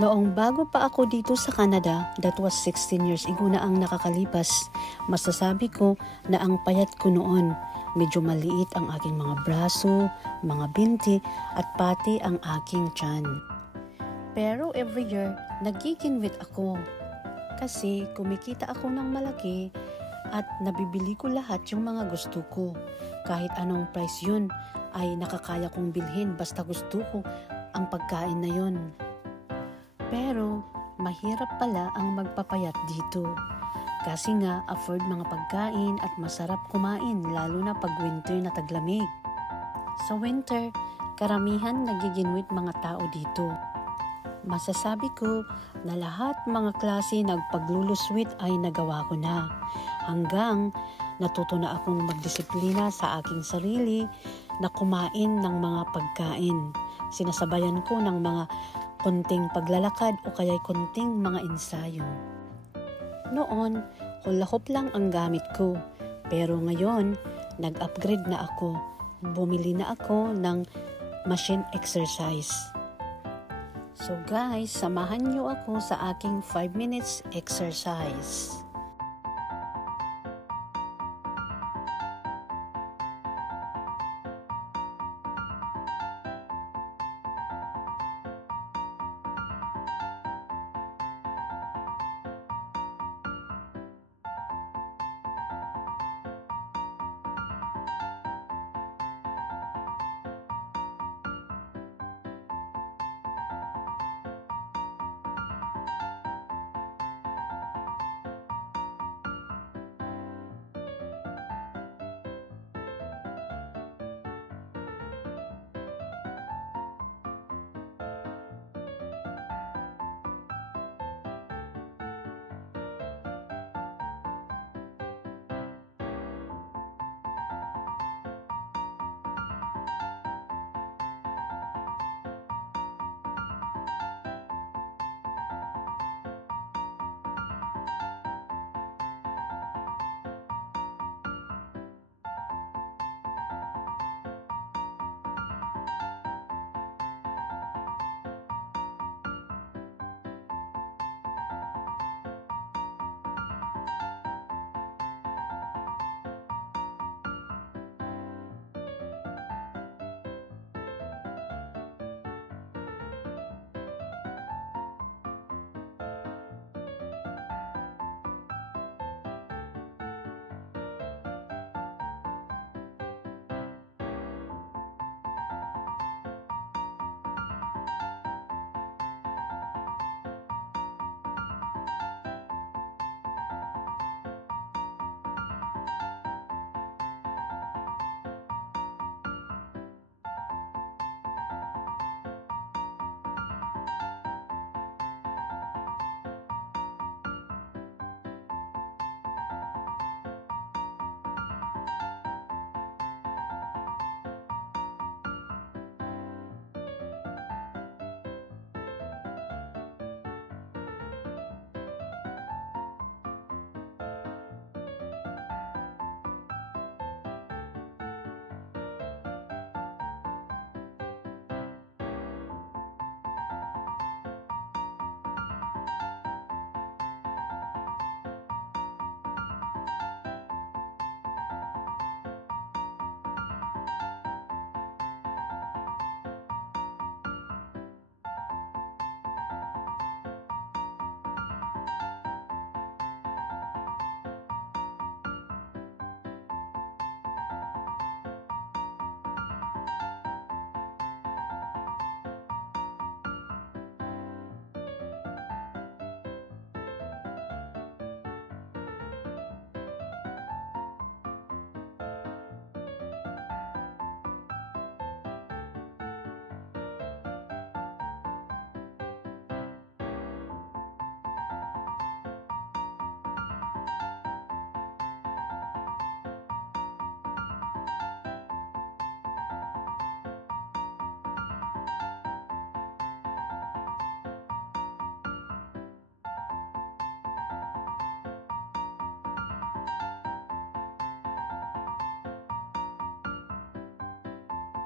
Noong bago pa ako dito sa Canada, that was 16 years ago na ang nakakalipas, masasabi ko na ang payat ko noon. Medyo maliit ang aking mga braso, mga binti, at pati ang aking tiyan. Pero every year, nagkikinwit ako. Kasi kumikita ako ng malaki at nabibili ko lahat yung mga gusto ko. Kahit anong price yun, ay nakakaya kong bilhin basta gusto ko ang pagkain na yun. Pero mahirap pala ang magpapayat dito. Kasi nga afford mga pagkain at masarap kumain lalo na pag winter na taglamig. Sa winter, karamihan nagiginwit mga tao dito. Masasabi ko na lahat mga klase nagpagluluswit ay nagawa ko na. Hanggang natuto na akong magdisiplina sa aking sarili na kumain ng mga pagkain. Sinasabayan ko ng mga konting paglalakad o kaya konting mga ensayo. Noon, hulahop lang ang gamit ko. Pero ngayon, nag-upgrade na ako. Bumili na ako ng machine exercise. So guys, samahan niyo ako sa aking 5 minutes exercise.